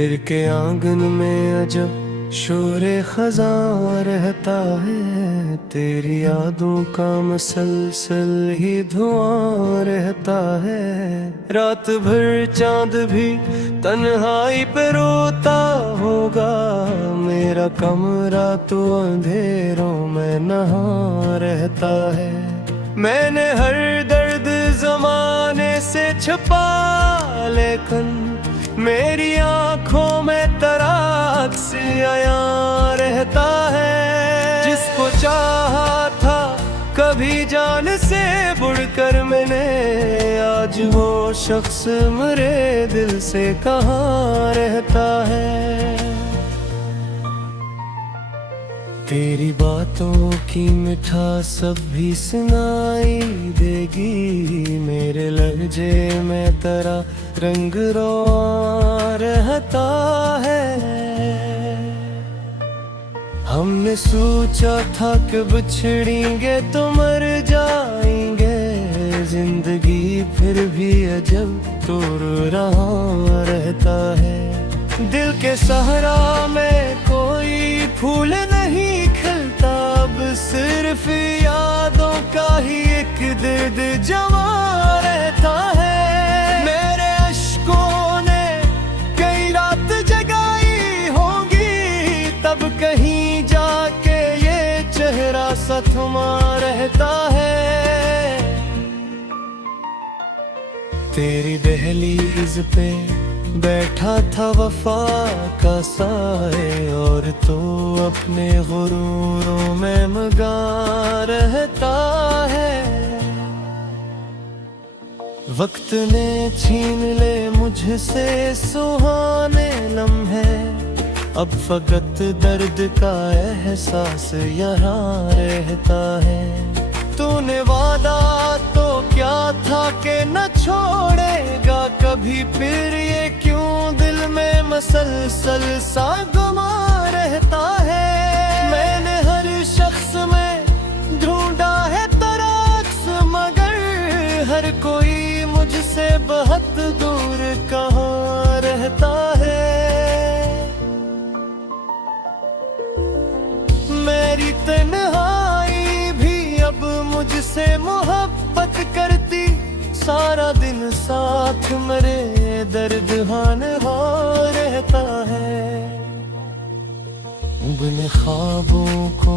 दिल के आंगन में अजब शोरे खज़ां रहता है। तेरी यादों का मसलसल ही धुआं रहता है। रात भर चांद भी तन्हाई पे रोता होगा। मेरा कमरा तो अंधेरों में नहा रहता है। मैंने हर दर्द जमाने से छुपा, लेकिन मेरी आंखों में तराक से आया रहता है। जिसको चाहा था कभी जान से बढ़कर मैंने, आज वो शख्स मेरे दिल से कहाँ रहता है। तेरी बातों की मिठास सब भी सुनाई देगी। मेरे लहजे में तेरा रंग रोआ रहता है। हमने सोचा था कि बिछड़ेंगे तो मर जाएंगे। जिंदगी फिर भी अजब तोड़ रहा रहता है। दिल के सहरा में कोई फूल नहीं खिलता, अब सिर्फ यादों का ही एक दर्द जमा रहता है। मेरे अश्कों ने कई रात जगाई होंगी, तब कहीं जाके ये चेहरा सा थमा रहता है। तेरी दहलीज पे बैठा था वफा का साए, और तो अपने गुरूरों में मगा रहता है। वक्त ने छीन ले मुझसे सुहाने लम्हे, अब फकत दर्द का एहसास यहाँ रहता है। तूने वादा तो क्या था कि न छोड़ेगा कभी, फिर ये क्यों दिल में मसलसल सा गुमा रहता है। मैंने हर शख्स में ढूंढा है तराक्स, मगर हर कोई मुझसे बहुत दूर कहाँ रहता है। मेरी तन्हाई भी अब मुझसे मोहब्बत करती, सारा दिन साथ मेरे दर्द हान हो रहता है। बिन ख्वाबों को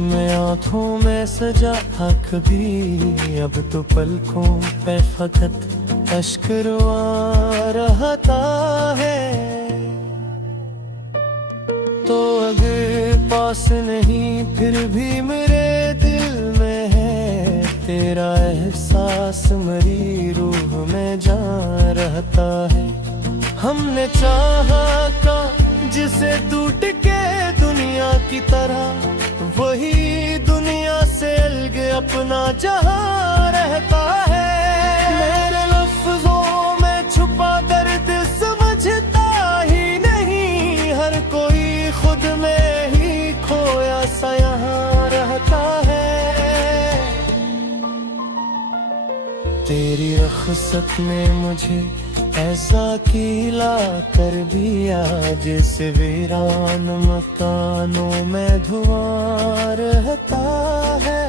मैं आँखों में सजा था कभी, अब तो पलकों पे फकत अश्क रोआ रहता है। तो अगर पास नहीं फिर भी मेरे दिल में है, तेरा एहसास मेरी रूह में जा रहता है। हमने चाहा का जिसे टूट के दुनिया की तरह, वही दुनिया से अलग अपना जहां रहता है। मेरे लफ्जों में छुपा दर्द समझता ही नहीं, हर कोई खुद में ही खोया सा यहाँ रहता है। तेरी रख़्सत ने मुझे ऐसा खिला कर दिया, जैसे वीरान मकानों में धुआं रहता है।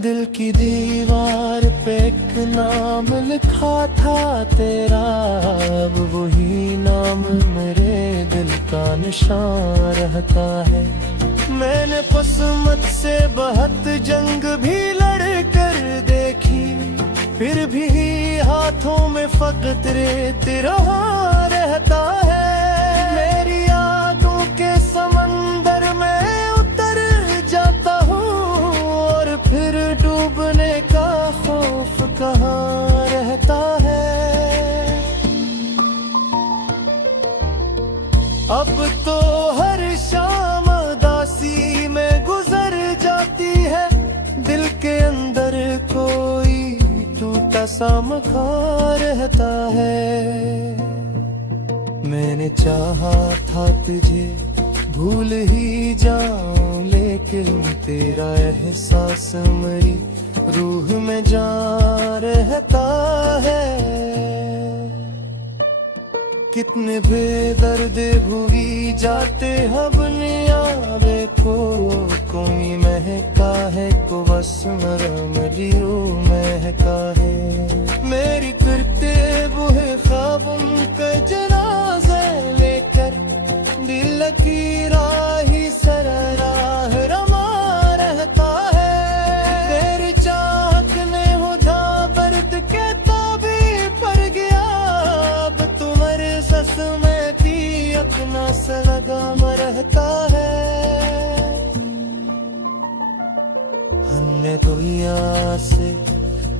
दिल की दीवार पे एक नाम लिखा था तेरा, अब वही नाम मेरे दिल का निशान रहता है। मैंने किस्मत से बहुत जंग भी लड़ कर देखी, फिर भी हाथों में फकत रेत रहा रहता है। मेरी यादों के समंदर में उतर जाता हूँ, और फिर डूबने का खौफ कहाँ रहता है। अब तो हर शाम उदासी में गुजर जाती है, दिल के अंदर कोई टूटा सा मकान रहता है। मैंने चाहा था तुझे भूल ही जाऊं, लेकिन तेरा एहसास मेरी रूह में जा रहता है। कितने बेदर्द भूली जाते हबनियाबे को कोई महका है को बस मरमलियो महका है मेरी फिरते बुहे ख्वाबों के जनाजे लेकर दिल की राही सरराह रमा रहता है तेरी चाहत ने उधा बरत के ताबी पड़ गया अब तुम्हारे सस में थी अपना सलगा रहता है हमने दुनिया से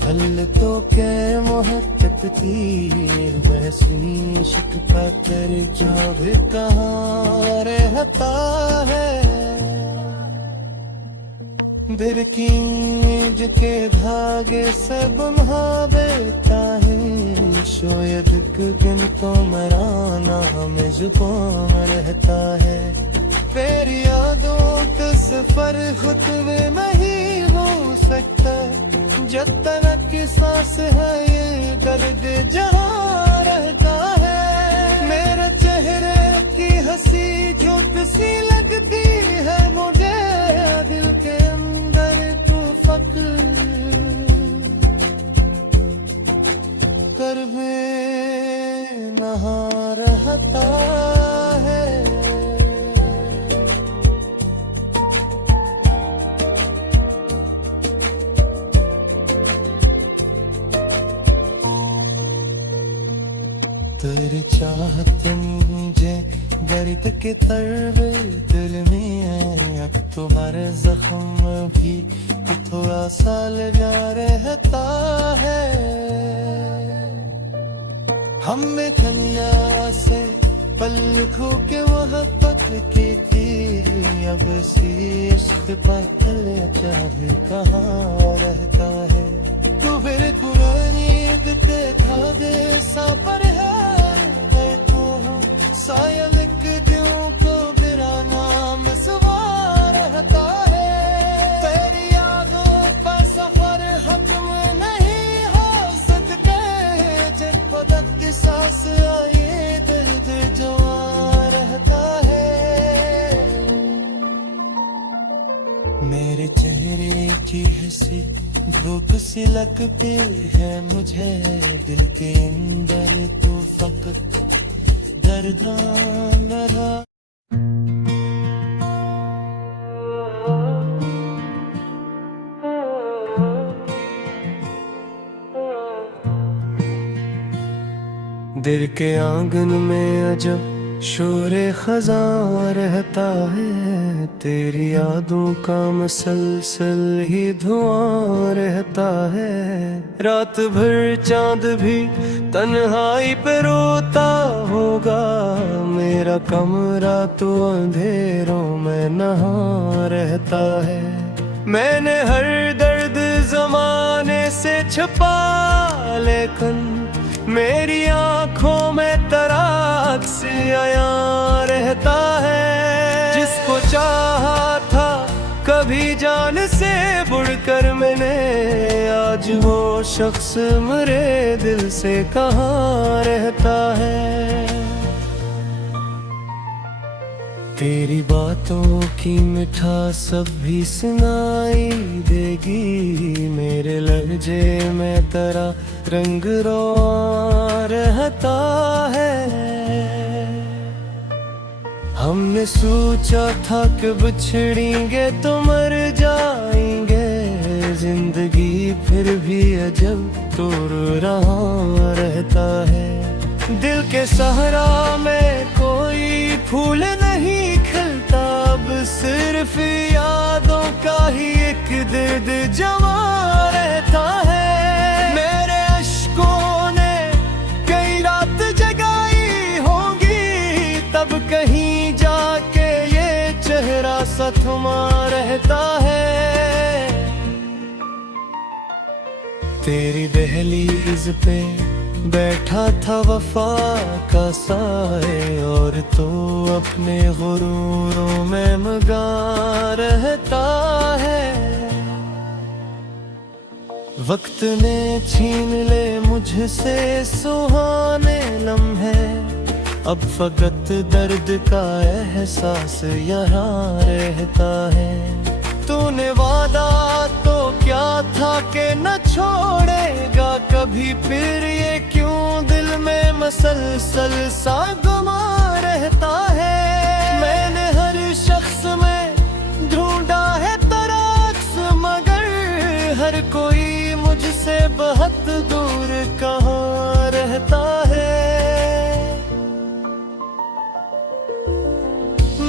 हल तो के मोहब्बत की वैसी इश्क का कर जो भी कहाँ रहता है दिल की ईद के धागे से बंधा देता है शायद एक दिन तो मराना हमें जुबान रहता है तेरी यादों का सफर खुतबे में ही हो सकता जब तक की सांस है ये दर्द जहाँ रहता है मेरे चेहरे की हंसी झूठ सी लगती है मुझे दिल के अंदर तू फक्र कर भी नहा रहता है तेरी चाहत मुझे दर्द के तरवे दिल में है अब तुम्हारे जख्म भी थोड़ा सा लगा रहता है हमें दुनिया से पल खो के मोहब्बत की थी अब सी इश्क पर चाहे कहाँ रहता है तू फिर पुरानी दिते था दे सा पर है शायद एक दिल को मेरा नाम सवार रहता है तेरी यादों पर सफर खत्म नहीं हो सकते जब पदक की सांस आए दर्द जवां रहता है मेरे चेहरे की हंसी धूप सी लगती है मुझे दिल के अंदर तू फकत दर्दान रहा दिल के आंगन में अजब शोरे खज़ां रहता है तेरी यादों का मसलसल ही धुआं रहता है रात भर चांद भी तन्हाई पे रोता होगा मेरा कमरा तो अंधेरों में नहा रहता है मैंने हर दर्द जमाने से छुपा लेकिन मेरी आंखों में तराक से आया रहता है जिसको चाहा था कभी जान से बढ़कर मैंने आज वो शख्स मेरे दिल से कहाँ रहता है तेरी बातों की मिठास सब भी सुनाई देगी मेरे लहजे में तेरा रंग रोआ रहता है हमने सोचा था कि बिछड़ेंगे तो मर जाएंगे जिंदगी फिर भी अजब तोड़ रहा रहता है दिल के सहारा में कोई फूल नहीं खिलता अब सिर्फ यादों का ही एक दर्द जमा रहता है मेरे अश्कों ने कई रात जगाई होंगी तब कहीं जाके ये चेहरा सा थमा रहता है तेरी दहलीज पे बैठा था वफा का साए और तो अपने गुरूरों में मगा रहता है वक्त ने छीन ले मुझसे सुहाने लम्हे अब फकत दर्द का एहसास यहाँ रहता है। तूने वादा तो क्या था कि न छोड़ेगा कभी, फिर ये क्यों दिल में मसलसल सा गमा रहता है। मैंने हर शख्स में ढूंढा है तराक्स, मगर हर कोई मुझसे बहुत दूर कहाँ रहता है।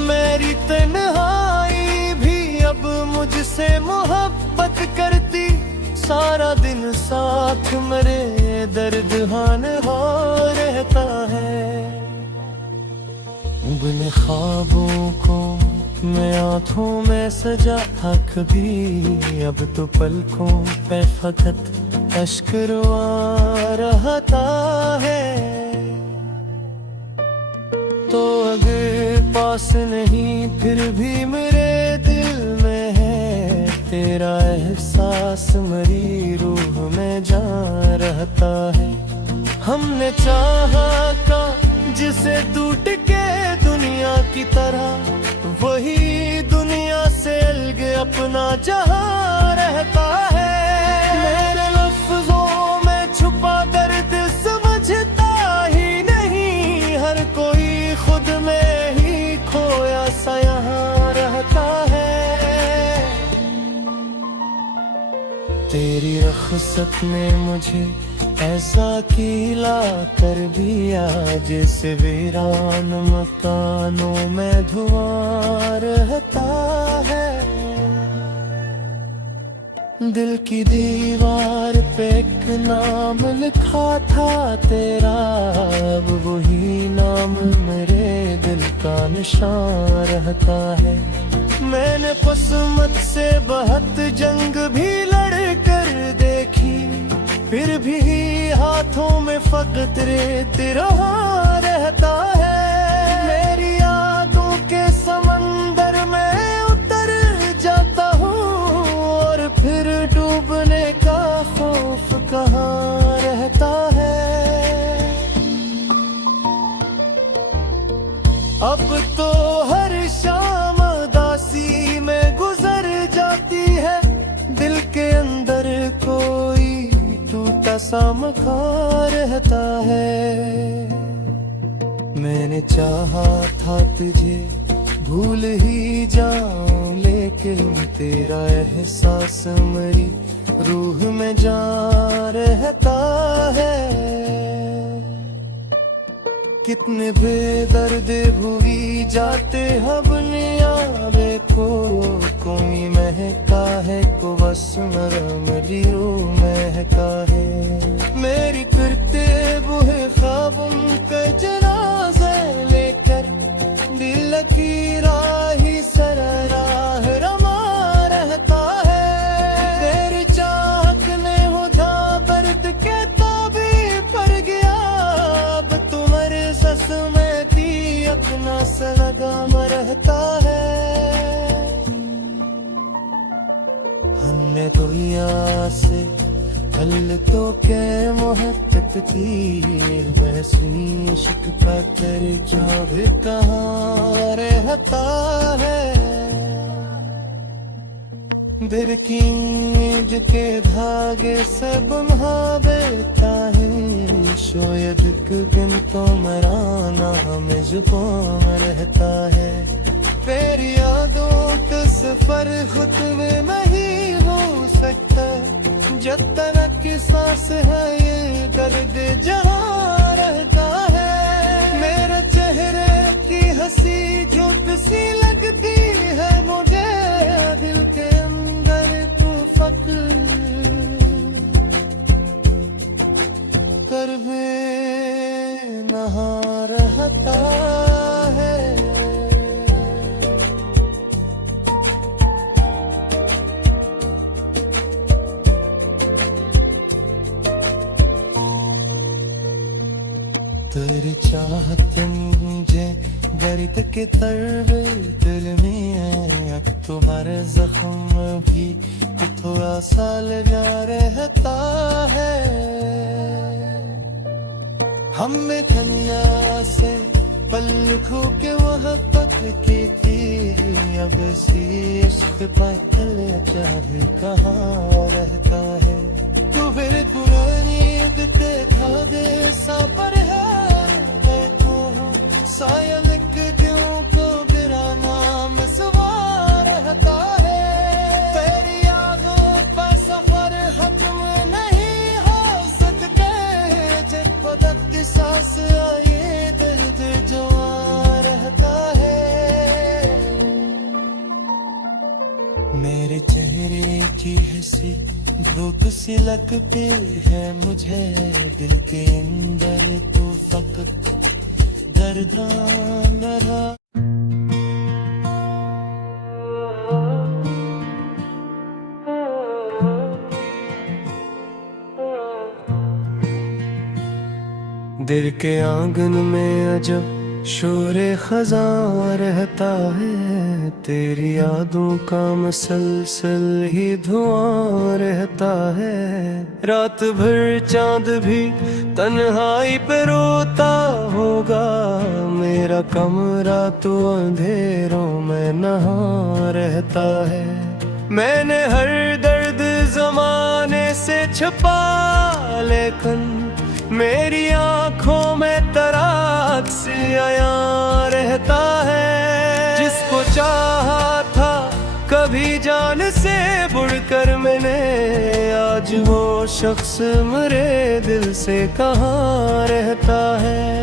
मेरी तन्हाई भी अब मुझसे मोहब्बत करती, सारा दिन साथ मेरे दर्द हान हाँ रहता है। बिन ख्वाबों को मैं आँखों में सजा था कभी, अब तो पलकों पे फकत अश्क रुआ रहता है। तो अगर पास नहीं फिर भी मेरे दिल में है तेरा एहसास, मेरी रूह में जा रहता है। हमने चाहा का जिसे टूट के दुनिया की तरह, वही दुनिया से अलग अपना जहां रहता है। मेरे लफ्जों में छुपा दर्द समझता ही नहीं, हर कोई खुद में ही खोया सा यहाँ रहता है। तेरी रख़्सत ने मुझे ऐसा कीला कर दिया, जैसे वीरान मकानों में धुआं रहता है। दिल की दीवार पे एक नाम लिखा था तेरा, अब वही नाम मेरे दिल का निशान रहता है। मैंने किस्मत से बहुत जंग भी लड़ कर देखी, फिर भी हाथों में फकत रेत रहा रहता है। मेरी यादों के समंदर में उतर जाता हूँ, और फिर डूबने का खौफ कहाँ रहता है। अब तो हर शाम उदासी में गुजर जाती है, दिल के अंदर कोई टूटा सा मकान रहता है। मैंने चाहा था तुझे भूल ही जाऊं, लेकिन तेरा एहसास मेरी रूह में जा रहता है। कितने बेदर्द भूली जाते अब नियाबे को, कोई महका है को बस मेरी रूह महका है। मेरी फिरते बुहे ख्वाबों के जनाजे लेकर, दिल की राही सरराह रमा रहता है। तेरी चाहने हो धा दर्द के ताबी पड़ गया, अब तुम्हारे सस में थी अपना सलगा रहता है। हमने दुनिया से पल तो के मोहब्बत की, वैसी इश्क का कर जो भी कहाँ रहता है। दिल की ईद के धागे से बंधा देता है, शायद एक दिन तो मराना हमें जुबान रहता है। तेरी यादों का सफर खुद में नहीं हो सकता, जब तक की सांस है ये दर्द जहाँ रहता है। मेरे चेहरे की हंसी झूठ सी लगती है मुझे, दिल के अंदर तू फक्र कर बेनहा रहता है। तेरी चाहत मुझे दर्द के तरवे दिल में है, अब तुम्हारे जख्म भी थोड़ा सा लगा रहता है। हमने दुनिया से पल खो के मोहब्बत की थी, अब सी इश्क पागल चाहे कहाँ रहता है। तू फिर पुरानी दिते था दे सा पर है तो साया लिख दूं को गिरा नाम सवार रहता है। तेरी यादों पर सफर खत्म नहीं हो सकते, जब पदक की सांस आए दर्द जवां रहता है। मेरे चेहरे की हंसी धूप सी लगती है मुझे, दिल के अंदर तो फकत दर्द न रहा। दिल के आंगन में अजब शोरे खज़ां रहता है, तेरी यादों का मसलसल ही धुआं रहता है। रात भर चांद भी तन्हाई पे रोता होगा, मेरा कमरा तो अंधेरों में नहा रहता है। मैंने हर दर्द जमाने से छुपा, लेकिन मेरी आंखों में तराक से आया रहता है। जिसको चाहा था कभी जान से बढ़कर मैंने, आज वो शख्स मेरे दिल से कहाँ रहता है।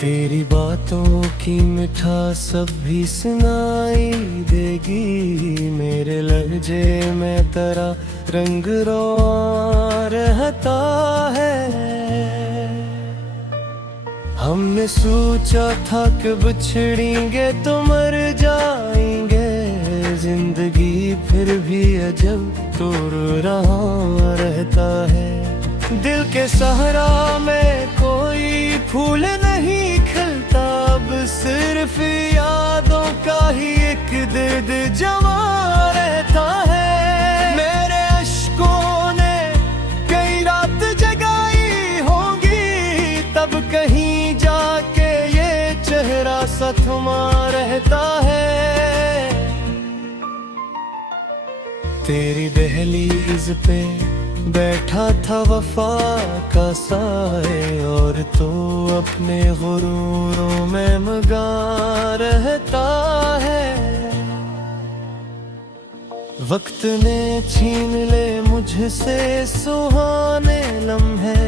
तेरी बातों की मिठास अब भी सुनाई देगी, मेरे लहजे में तेरा रंग रोआ रहता है। हमने सोचा था कि बिछड़ेंगे तो मर जाएंगे, जिंदगी फिर भी अजब तोड़ रहा रहता है। दिल के सहारा में कोई फूल नहीं खिलता, अब सिर्फ यादों का ही एक दर्द जमा रहता है। मेरे अश्कों ने कई रात जगाई होंगी, तब कहीं जाके ये चेहरा सा थमा रहता है। तेरी दहलीज पे बैठा था वफा का साए, और तो अपने गुरूरों में मगा रहता है। वक्त ने छीन ले मुझसे सुहाने लम्हे,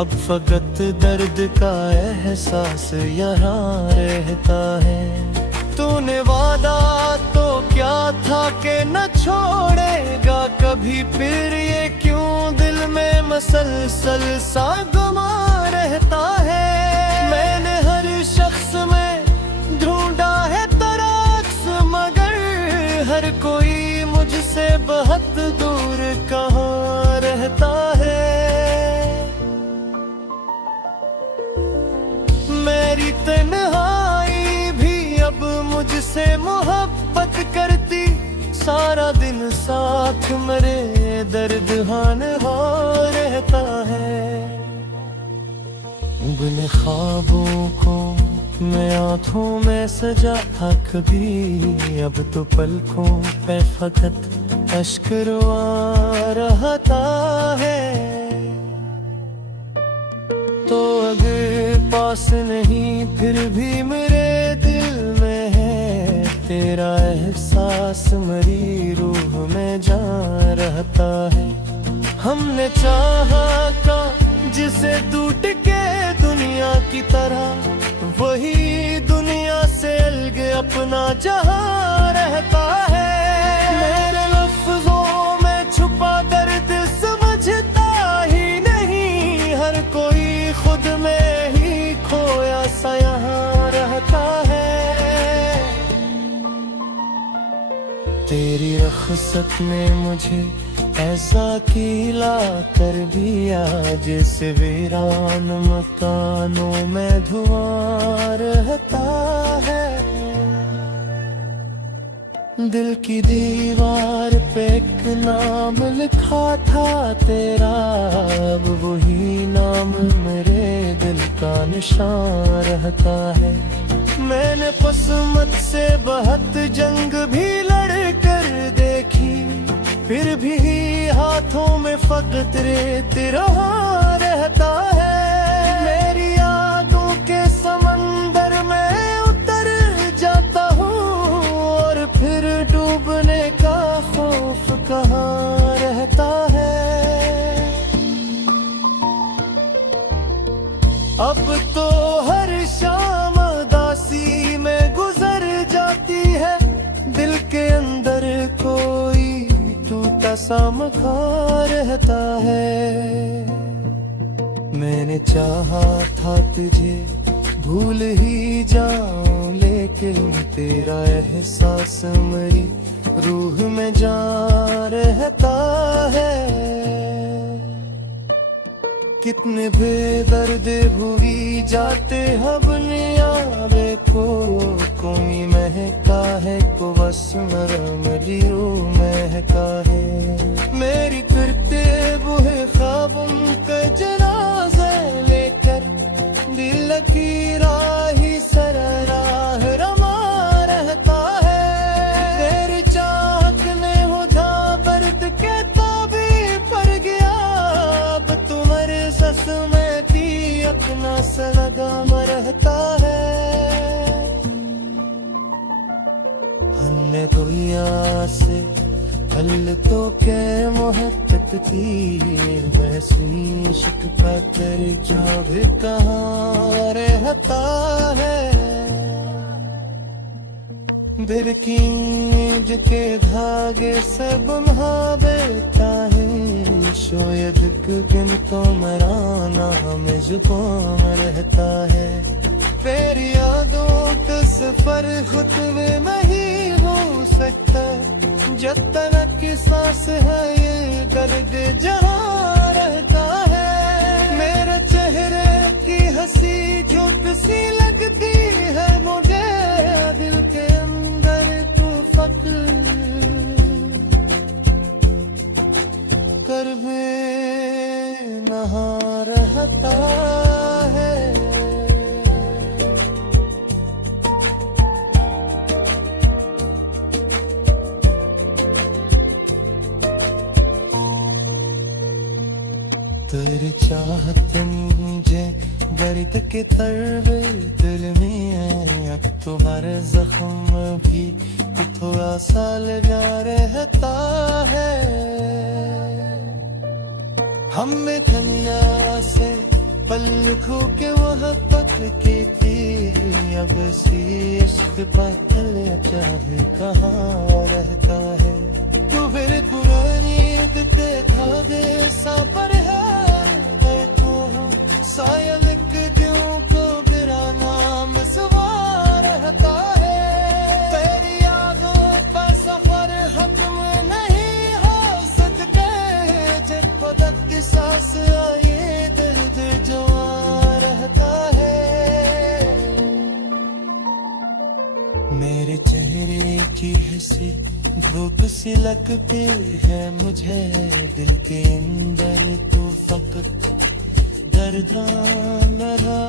अब फकत दर्द का एहसास यहाँ रहता है। तूने वादा तो क्या था कि न छोड़ेगा कभी, फिर ये क्यों दिल में मसलसल सा गुमा रहता है। मैंने हर शख्स में ढूंढा है तराक्स, मगर हर कोई मुझसे बहुत दूर कहाँ रहता है। मेरी तन्हाई भी अब मुझसे मोहब्बत करती, सारा दिन साथ मेरे दर्द हान हो रहता है। बिन ख्वाबों को मैं आँखों में सजा था कभी, अब तो पलकों पे फकत अश्क रुआ रहता है। तो अगर पास नहीं फिर भी मेरे दिल में है, तेरा एहसास मेरी रूह में जा रहता है। हमने चाहा का जिसे टूट के दुनिया की तरह, वही दुनिया से अलग अपना जहां रहता है। मेरे लफ्जों में छुपा दर्द समझता ही नहीं, हर कोई खुद में ही खोया सा यहाँ रहता है। तेरी रख़्सत ने मुझे ऐसा कीला कर दिया, जैसे वीरान मकानों में धुआं रहता है। दिल की दीवार पे एक नाम लिखा था तेरा, अब वही नाम मेरे दिल का निशान रहता है। मैंने किस्मत से बहुत जंग भी लड़ कर देखी, फिर भी हाथों में फकत रेत रहा रहता है। मेरी यादों के समंदर में उतर जाता हूँ और फिर डूबने का खौफ कहाँ रहता है। अब तो हर शाम उदासी में गुजर जाती है, दिल के अंदर कोई टूटा सा मकान रहता है। मैंने चाहा था तुझे भूल ही जाऊं, लेकिन तेरा एहसास मेरी रूह में जा रहता है। कितने बेदर्द हुई जाते अब नियाबे को, कोई महका है को बस मेरी रूह महका है। मेरी फिरते बुहे ख्वाबों के जनाजे लेकर दिल की राही सरराह रमा रहता है। तेरी चाहत ने मुझा बर्द के ताबी पर गया, अब तुम्हारे सस में भी अपना सलगा रहता है। हमने दुनिया से हल तो के मोहब्बत की, वैसी इश्क का दर्जा भी कहाँ रहता है। दिल की नींद के धागे से बंधा देता है, शायद गिन तो मराना हमें जुबान रहता है। तेरी यादों का सफर खुद में नहीं हो सकता, जब तक की सांस है ये दर्द जहाँ रहता है। मेरे चेहरे की हंसी झूठ सी लगती है मुझे, दिल के अंदर तू फक्र कर बेनहा रहता है। तेरी चाहत मुझे दर्द के तरवे दिल में है, अब तुम्हारे जख्म भी थोड़ा सा लगा रहता है। हमें दुनिया से पल खो के वह तक की थी, अब सी इश्क पर चाहे कहाँ रहता है। तू फिर पुरानी ते धागे सा पर है शायद क्यों को गिरा नाम सवार रहता है। तेरी यादों पर सफर खत्म नहीं हो सकते, जब पदक की सांस आए दर्द जवां रहता है। मेरे चेहरे की हंसी धूप सी लगती है मुझे, दिल के अंदर तो फकत दर्द न रहा।